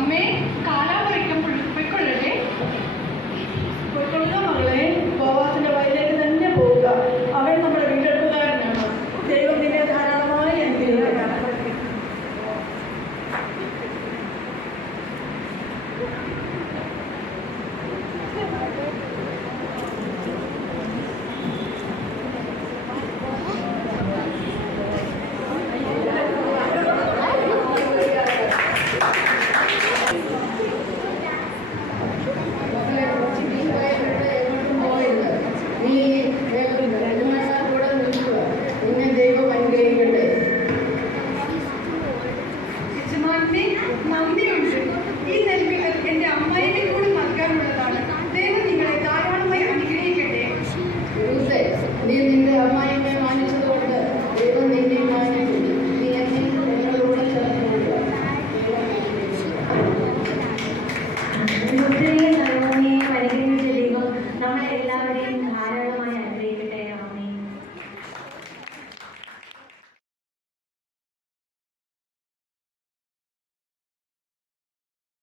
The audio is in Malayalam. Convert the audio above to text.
അമ്മേ കാലാപുരയ്ക്കും പൊയ്ക്കൊള്ളട്ടെ. പൊയ്ക്കൊള്ളുക മകളെ, ബോവാസിന്റെ വയലിലേക്ക് തന്നെ പോവുക. അവൻ നമ്മുടെ വീണ്ടെടുപ്പുകാരനാണ്. ദൈവം നിന്നെ ധാരാളമായി അനുഗ്രഹിക്കട്ടെ. യജമാനനെ, നന്ദിയുണ്ട്. ഈ നെൽവിൽ എന്റെ അമ്മായിയെ കൂടി നൽകാനുള്ളതാണ്. ദൈവം നിങ്ങളെ ധാരാളമായി അനുഗ്രഹിക്കട്ടെ. നീ നിന്റെ അമ്മായിയെ മാനിച്ചതുകൊണ്ട് ദൈവം നിന്നെ മാനിക്കും. നീ എന്നെ ഞങ്ങളോട് ചേർന്നുകൊള്ളുക.